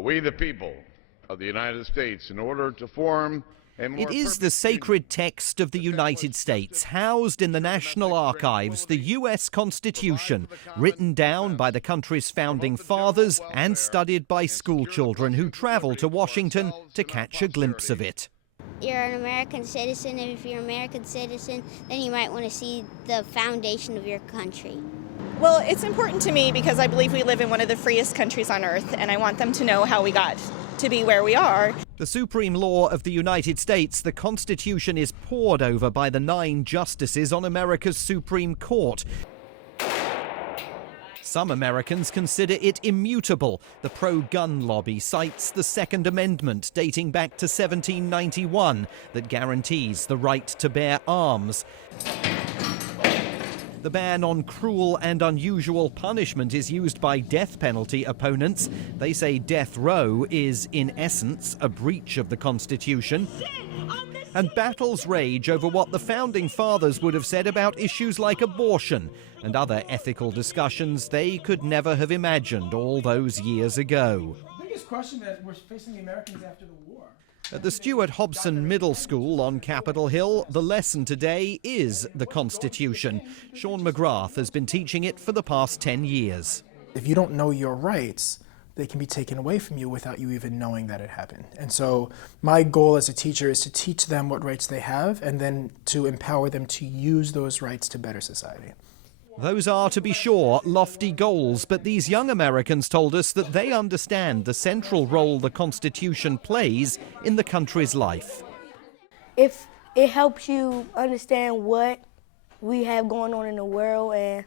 We the people of the United States, in order to form a more It is the sacred text of the United States, housed in the National Archives, the U.S. Constitution, written down by the country's founding fathers and studied by school children who travel to Washington to catch a glimpse of it. You're an American citizen, and if you're an American citizen, then you might want to see the foundation of your country. Well, it's important to me because I believe we live in one of the freest countries on earth, and I want them to know how we got to be where we are. The supreme law of the United States, the Constitution, is pored over by the 9 justices on America's Supreme Court. Some Americans consider it immutable. The pro-gun lobby cites the Second Amendment dating back to 1791 that guarantees the right to bear arms. The ban on cruel and unusual punishment is used by death penalty opponents. They say death row is, in essence, a breach of the Constitution. And battles rage over what the Founding Fathers would have said about issues like abortion and other ethical discussions they could never have imagined all those years ago. The biggest question that we're facing the Americans after the war. At the Stuart-Hobson Middle School on Capitol Hill, the lesson today is the Constitution. Sean McGrath has been teaching it for the past 10 years. If you don't know your rights, they can be taken away from you without you even knowing that it happened. And so my goal as a teacher is to teach them what rights they have and then to empower them to use those rights to better society. Those are, to be sure, lofty goals, but these young Americans told us that they understand the central role the Constitution plays in the country's life. If it helps you understand what we have going on in the world, and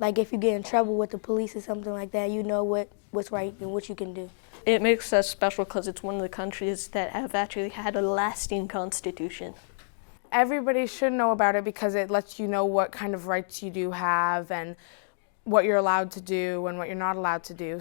like if you get in trouble with the police or something like that, you know what's right and what you can do. It makes us special because it's one of the countries that have actually had a lasting constitution. Everybody should know about it because it lets you know what kind of rights you do have and what you're allowed to do and what you're not allowed to do.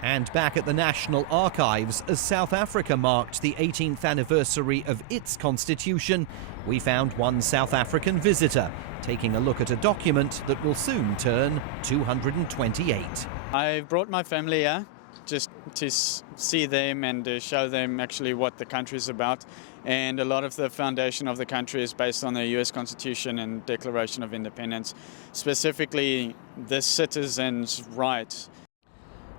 And back at the National Archives, as South Africa marked the 18th anniversary of its constitution, we found one South African visitor taking a look at a document that will soon turn 228. I brought my family here just to see them and to show them actually what the country is about. And a lot of the foundation of the country is based on the US Constitution and Declaration of Independence, specifically the citizens' rights.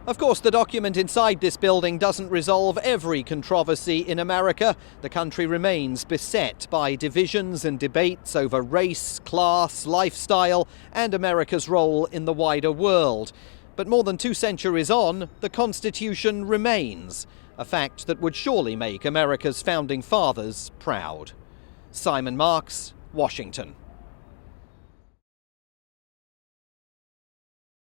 Of course, the document inside this building doesn't resolve every controversy in America. The country remains beset by divisions and debates over race, class, lifestyle, and America's role in the wider world. But more than 2 centuries on, the Constitution remains, a fact that would surely make America's founding fathers proud. Simon Marks, Washington.